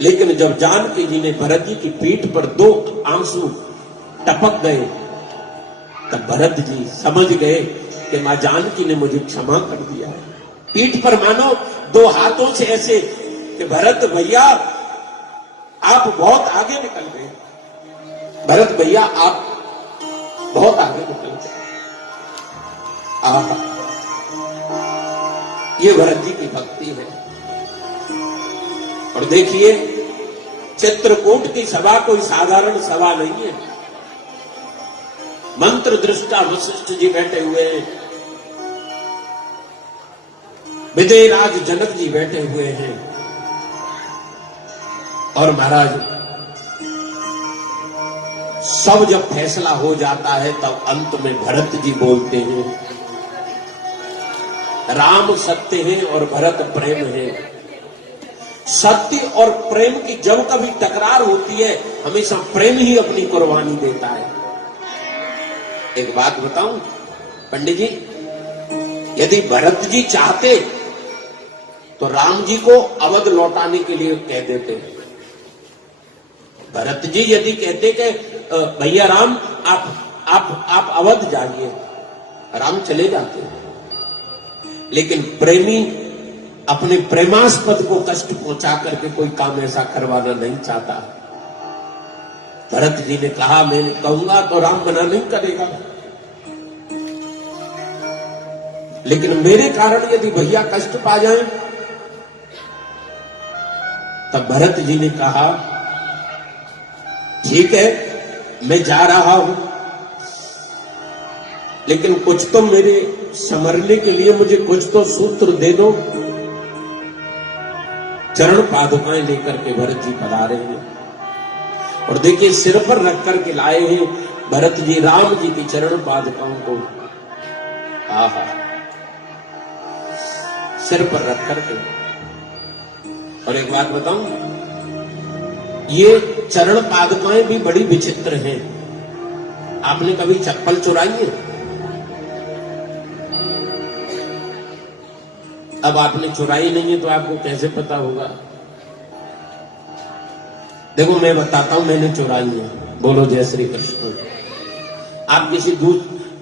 लेकिन जब जानकी जी ने भरत जी की पीठ पर 2 आंसू टपक गए तब भरत जी समझ गए कि मां जानकी ने मुझे क्षमा कर दिया है। पीठ पर मानो 2 हाथों से ऐसे कि भरत भैया आप बहुत आगे निकल गए, भरत भैया आप बहुत आगे निकल गए। आहा, ये भरत जी की भक्ति है। और देखिए, चित्रकूट की सभा कोई साधारण सभा नहीं है। मंत्र दृष्टा वशिष्ठ जी बैठे हुए हैं, विजयराज जनक जी बैठे हुए हैं, और महाराज सब जब फैसला हो जाता है तब अंत में भरत जी बोलते हैं, राम सत्य है और भरत प्रेम है। सत्य और प्रेम की जब कभी टकरार होती है हमेशा प्रेम ही अपनी कुर्बानी देता है। एक बात बताऊं पंडित जी, यदि भरत जी चाहते तो राम जी को अवध लौटाने के लिए कह देते। भरत जी यदि कहते कि भैया राम आप अवध जाइए, राम चले जाते। लेकिन प्रेमी अपने प्रेमास्पद को कष्ट पहुंचा करके कोई काम ऐसा करवाना नहीं चाहता। भरत जी ने कहा मैं कहूंगा तो राम मना नहीं करेगा, लेकिन मेरे कारण यदि भैया कष्ट पा जाएं, तब भरत जी ने कहा ठीक है मैं जा रहा हूं, लेकिन कुछ तो मेरे समरने के लिए मुझे कुछ तो सूत्र दे दो। चरण पादुकाएं लेकर के भरत जी पधारे हैं, और देखिए सिर पर रख करके लाए हैं भरत जी राम जी की चरण पादुकाओं को। आहा, सिर पर रख करके। और एक बात बताऊं, ये चरण पादुकाएं भी बड़ी विचित्र हैं। आपने कभी चप्पल चुराई है? अब आपने चुराई नहीं है तो आपको कैसे पता होगा? देखो मैं बताता हूं, मैंने चुराई है। बोलो जय श्री कृष्ण। आप किसी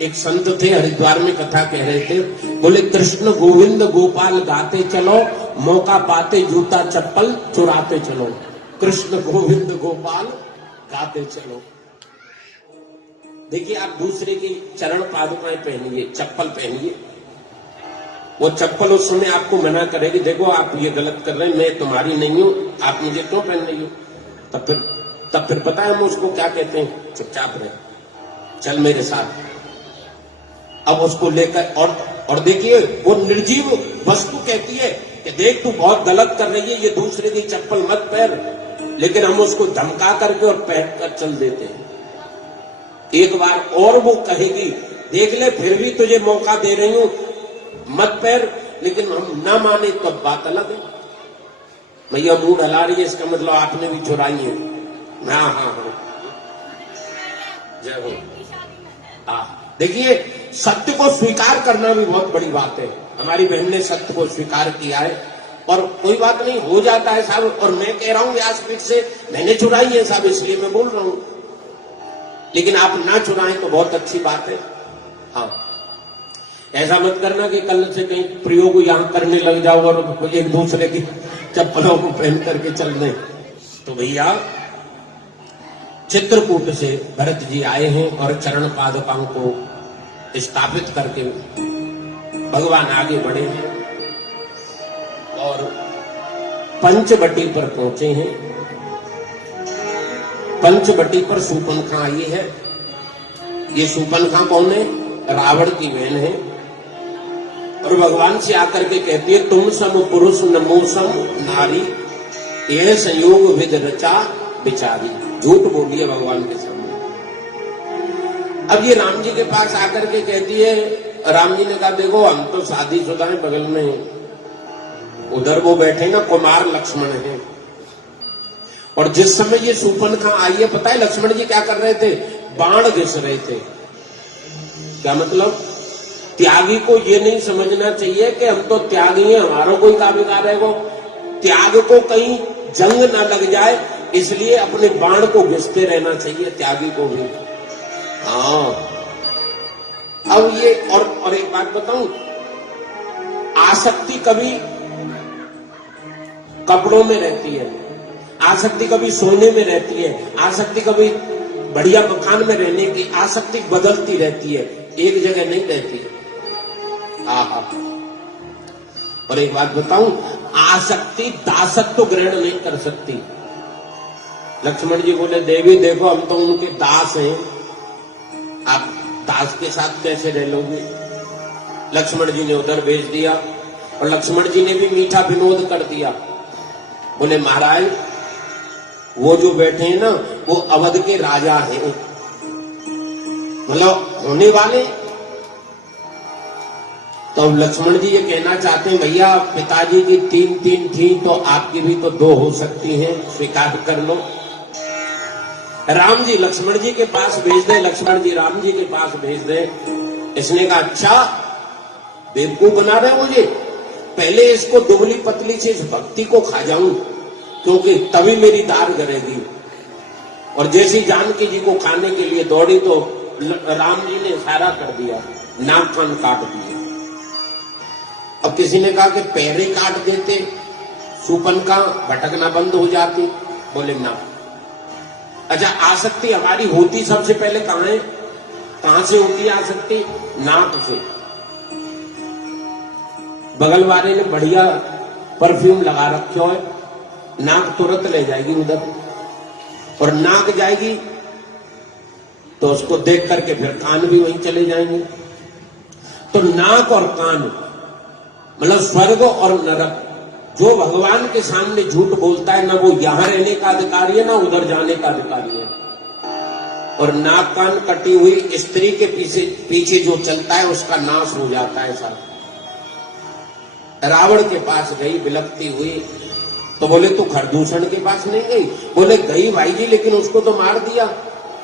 एक संत थे हरिद्वार में, कथा कह रहे थे, बोले कृष्ण गोविंद गोपाल गाते चलो, मौका पाते जूता चप्पल चुराते चलो। कृष्ण गोविंद गोपाल गाते चलो। देखिए आप दूसरे की चरण पादुकाएं पहनिए, चप्पल पहनिए, वो चप्पल उस समय आपको मना करेगी, देखो आप ये गलत कर रहे हैं, मैं तुम्हारी नहीं हूं, आप मुझे क्यों पहन रही हो? तब फिर पता है हम उसको क्या कहते हैं? चुपचाप रहे, चल मेरे साथ। अब उसको लेकर और देखिए वो निर्जीव वस्तु कहती है कि देख तू बहुत गलत कर रही है, ये दूसरे की चप्पल मत पैर, लेकिन हम उसको धमका करके और पहन कर चल देते हैं। एक बार और वो कहेगी देख ले फिर भी तुझे मौका दे रही हूं मत पैर, लेकिन हम ना माने तो बात अलग है। भैया मुंह ढला रही है, इसका मतलब आपने भी चुराई है। हाँ हाँ हाँ, जय हो। देखिए सत्य को स्वीकार करना भी बहुत बड़ी बात है। हमारी बहन ने सत्य को स्वीकार किया है और कोई बात नहीं, हो जाता है साहब। और मैं कह रहा हूं व्यासपीठ से मैंने चुराई है साहब, इसलिए मैं बोल रहा हूं, लेकिन आप ना चुराएं तो बहुत अच्छी बात है। हाँ, ऐसा मत करना कि कल से कहीं प्रयोग यहां करने लग जाओ और एक दूसरे की चप्पलों को पहन करके चल दें। तो भैया चित्रकूट से भरत जी आए हैं और चरण पादुकाओं को स्थापित करके भगवान आगे बढ़े हैं और पंचवटी पर पहुंचे हैं। पंचवटी पर शूर्पणखा आई है। ये शूर्पणखा कौन है? रावण की बहन है। और भगवान से आकर के कहती है तुम सम पुरुष नमो सम नारी, यह संयोग विद रचा बिचारी। झूठ बोली है भगवान के सामने। अब ये राम जी के पास आकर के कहती है, राम जी ने कहा देखो हम तो शादीशुदा हैं, बगल में उधर वो बैठे ना कुमार लक्ष्मण है। और जिस समय ये शूर्पणखा आई है, पता है लक्ष्मण जी क्या कर रहे थे? बाण घिस रहे थे। क्या मतलब? त्यागी को ये नहीं समझना चाहिए कि हम तो त्यागी हैं, हमारा कोई का बिगाड़ है। वो त्याग को कहीं जंग ना लग जाए इसलिए अपने बाण को घिसते रहना चाहिए त्यागी को भी। हाँ, अब ये और एक बात बताऊं, आसक्ति कभी कपड़ों में रहती है, आसक्ति कभी सोने में रहती है, आसक्ति कभी बढ़िया मकान में रहने की, आसक्ति बदलती रहती है, एक जगह नहीं रहती है। आहा। और एक बात बताऊं, आसक्ति दासत्व ग्रहण नहीं कर सकती। लक्ष्मण जी बोले देवी देखो हम तो उनके दास हैं, आप दास के साथ कैसे रह लोगे? लक्ष्मण जी ने उधर भेज दिया और लक्ष्मण जी ने भी मीठा विनोद कर दिया। बोले महाराज वो जो बैठे हैं ना वो अवध के राजा हैं, मतलब होने वाले। तो लक्ष्मण जी ये कहना चाहते हैं भैया पिताजी की 3 थी तो आपकी भी तो 2 हो सकती हैं, स्वीकार कर लो। राम जी लक्ष्मण जी के पास भेज दे, लक्ष्मण जी राम जी के पास भेज दे। इसने कहा अच्छा बेवकूफ बना रहे मुझे, पहले इसको दुबली पतली से इस भक्ति को खा जाऊं क्योंकि तभी मेरी दार गरेगी। और जैसी जानकी जी को खाने के लिए दौड़ी तो राम जी ने इशारा कर दिया, नाक कान काट दिए। अब किसी ने कहा कि पैरे काट देते, शूर्पणखा भटकना बंद हो जाती। बोले ना। अच्छा आसक्ति हमारी होती सबसे पहले कहां है? कहां से होती है आसक्ति? नाक से। बगल वाले ने बढ़िया परफ्यूम लगा रखे हो, नाक तुरंत ले जाएगी उधर, और नाक जाएगी तो उसको देख करके फिर कान भी वहीं चले जाएंगे। तो नाक और कान मतलब स्वर्ग और नरक। जो भगवान के सामने झूठ बोलता है ना वो यहां रहने का अधिकारी है ना उधर जाने का अधिकारी है। और नाक कान कटी हुई स्त्री के पीछे जो चलता है उसका नाश हो जाता है साहब। रावण के पास गई बिलखती हुई तो बोले तू खरदूषण के पास नहीं गई? बोले गई भाई जी लेकिन उसको तो मार दिया।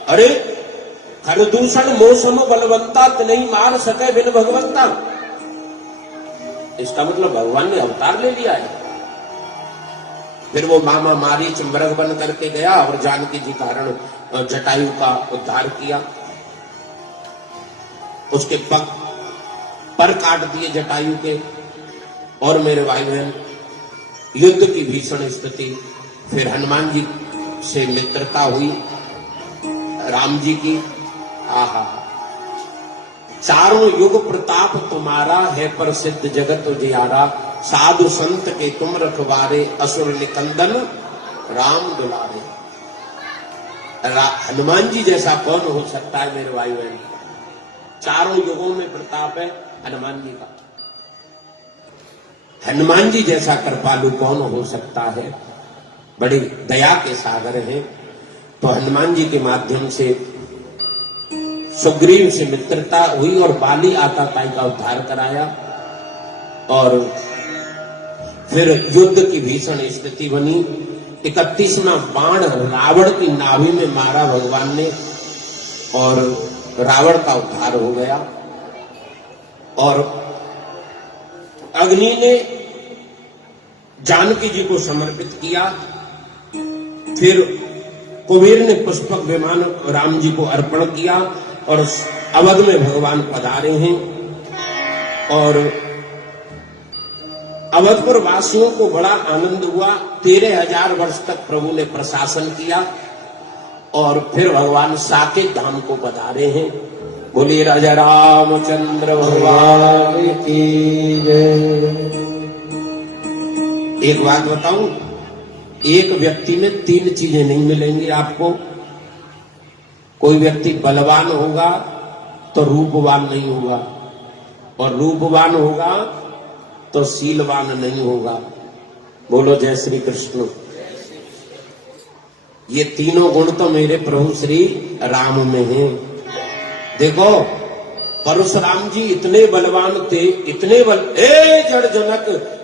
अरे खरदूषण मौसम बलवंता नहीं मार सके बिन भगवंता, इसका मतलब भगवान ने अवतार ले लिया है। फिर वो मामा मारीच मृग बन करके गया और जानकी जी कारण जटायु का उद्धार किया। उसके पग पर काट दिए जटायु के। और मेरे भाई बहन युद्ध की भीषण स्थिति। फिर हनुमान जी से मित्रता हुई राम जी की। आहा, चारों युग प्रताप तुम्हारा है प्रसिद्ध जगत उजियारा, साधु संत के तुम रखवारे असुर निकंदन राम दुलारे। हनुमान जी जैसा कौन हो सकता है मेरे भाई बहन? चारों युगों में प्रताप है हनुमान जी का। हनुमान जी जैसा कृपालु कौन हो सकता है, बड़े दया के सागर हैं। तो हनुमान जी के माध्यम से सुग्रीव से मित्रता हुई और बाली आताताई का उद्धार कराया। और फिर युद्ध की भीषण स्थिति बनी। 31वां बाण रावण की नाभि में मारा भगवान ने और रावण का उद्धार हो गया। और अग्नि ने जानकी जी को समर्पित किया। फिर कुबेर ने पुष्पक विमान राम जी को अर्पण किया और अवध में भगवान पधारे हैं। और अवधपुर वासियों को बड़ा आनंद हुआ। 13,000 वर्ष तक प्रभु ने प्रशासन किया और फिर भगवान साकेत धाम को पधारे हैं। बोलिए राजा रामचंद्र भगवान की जय। एक बात बताऊं, एक व्यक्ति में 3 चीजें नहीं मिलेंगी आपको। कोई व्यक्ति बलवान होगा तो रूपवान नहीं होगा, और रूपवान होगा तो शीलवान नहीं होगा। बोलो जय श्री कृष्ण। ये तीनों गुण तो मेरे प्रभु श्री राम में हैं। देखो परशुराम जी इतने बलवान थे, इतने जड़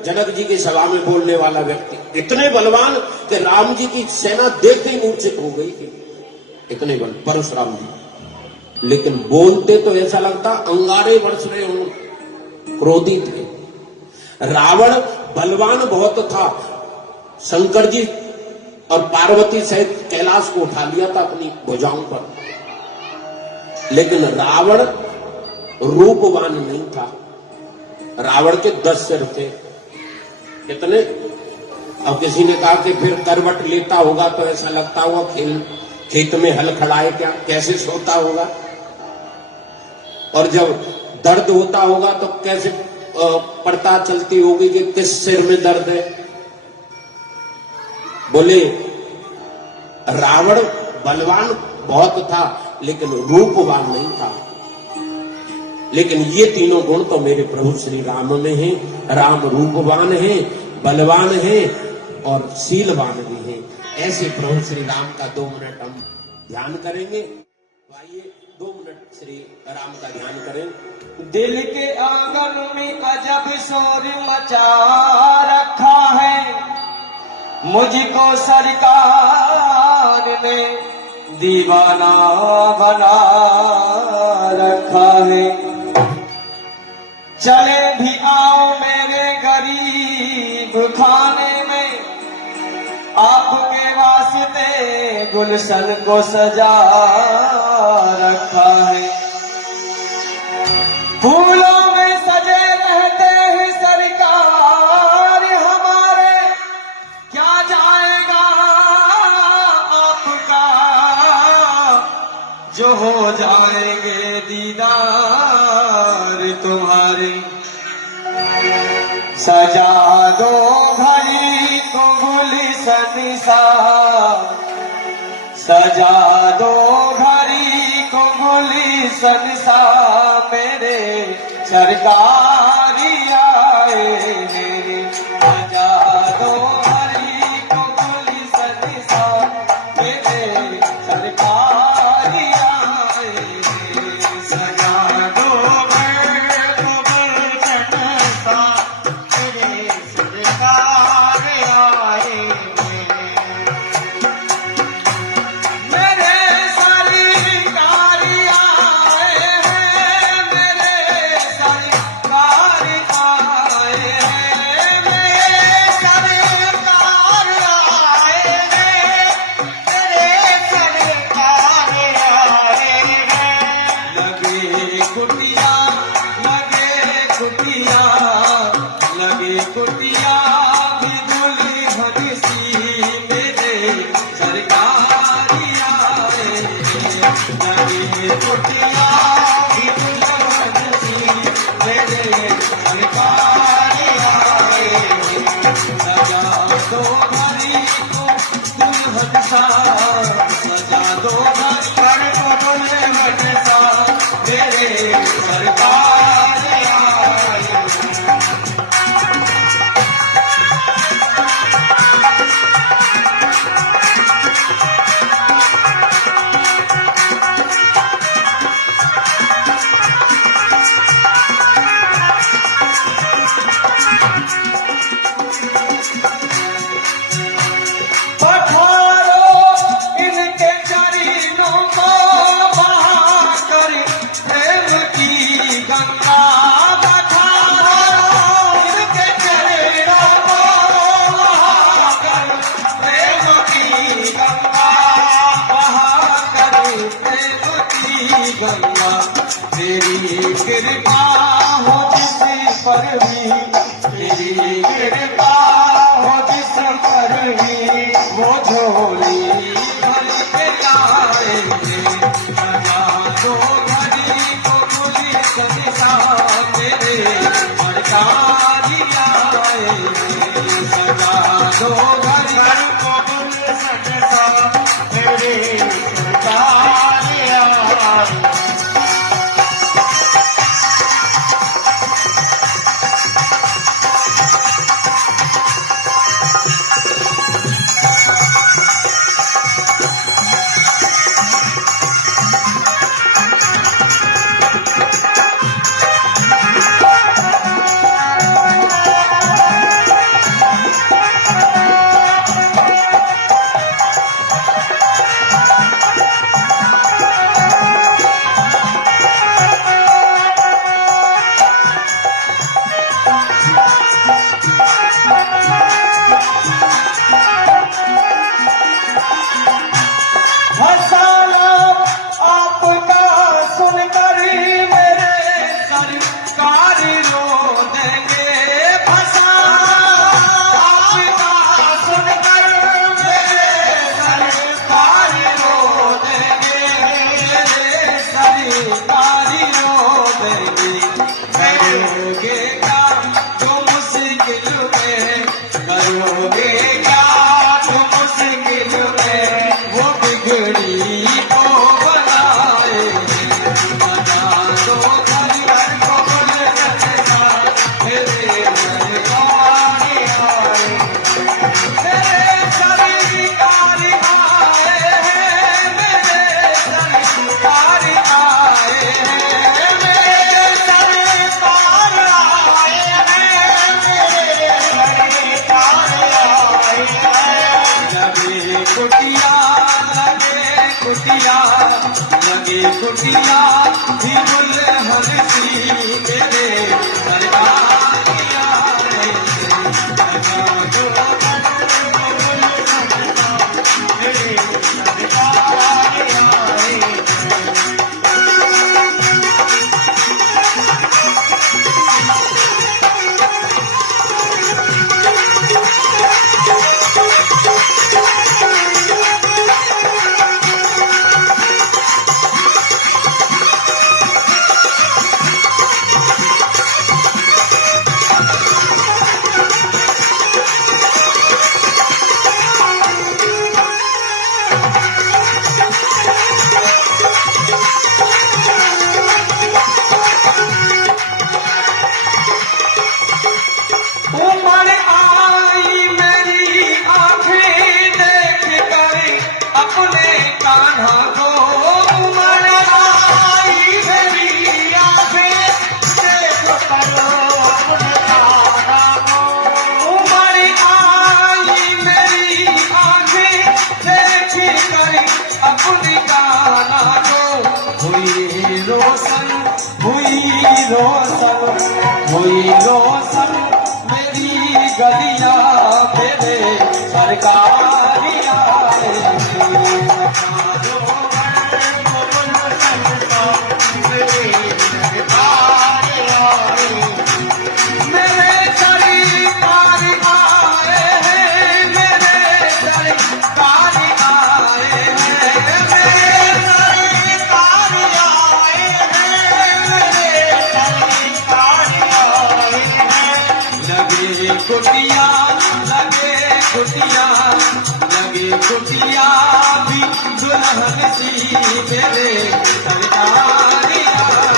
जनक जी की सभा में बोलने वाला व्यक्ति इतने बलवान कि राम जी की सेना देखते ही मूर्छित हो गई थी। इतने बल परशुराम जी, लेकिन बोलते तो ऐसा लगता अंगारे बरस रहे हों, क्रोधी थे। रावण बलवान बहुत था। शंकर जी और पार्वती सहित कैलाश को उठा लिया था अपनी भुजाओं पर, लेकिन रावण रूपवान नहीं था। रावण के 10 सिर थे। कितने? अब किसी ने कहा कि फिर करवट लेता होगा तो ऐसा लगता होगा खेत में हल खड़ाए क्या, कैसे सोता होगा। और जब दर्द होता होगा तो कैसे पड़ता चलती होगी कि किस सिर में दर्द है। बोले रावण बलवान बहुत था लेकिन रूपवान नहीं था। लेकिन ये तीनों गुण तो मेरे प्रभु श्री राम में हैं। राम रूपवान हैं, बलवान हैं और शीलवान भी हैं। ऐसे प्रभु श्री राम का 2 मिनट हम ध्यान करेंगे। तो आइए 2 मिनट श्री राम का ध्यान करें। दिल के आंगन में अजब शोर मचा रखा है, मुझको सरकार ने दीवाना बना रखा है। चले भी आओ मेरे गरीब खाने में, आपके वास्ते गुलशन को सजा रखा है। फूलों में सजे रहते हैं सरकार हमारे, क्या जाएगा आपका जो हो जाएंगे दीदार तुम्हारे। सजा दो घड़ी को गुलशन सा, सजा दो घड़ी को गुलशन सा, मेरे सरकारी आए मेरे। सजा दो घड़ी को गुलशन सा, मेरे सरकारी आए। सजा दो घड़ी को गुलशन सा, मेरे सरकारी आए। मेरे सरकारी आए हैं, मेरे सरकारी आए हैं, मेरे सरकार आए हैं, मेरे सरकार आए हैं। लगे कुटिया, लगे कुटिया, लगे कुटिया भी दुल्हन सी, मेरे सरकारी आए। लगे कुटिया भी दुल्हन सी, मेरे सरकारी आए। सजा दो घड़ी को दुल्हन सा, सजा दो घड़ी को दुल्हन सा, मेरे सरकार आए। तेरी कृपा हो जिस पर भी, तेरी कृपा हो जिस पर भी, वो झोली भर के आएंगे। सजा दो घड़ी को खुली सदिशा तेरे सरकारी आएंगे। सजा दो घड़ी को खुली सदिशा तेरे सरकारी आएंगे। कुटिया भी दुल्हन सी तेरे सरकारी आए। हुई रोशन मेरी गलियां मेरे सरकारी आए। कुटिया लगे कुटिया भी दुल्हन सी मेरे सरकारी आए।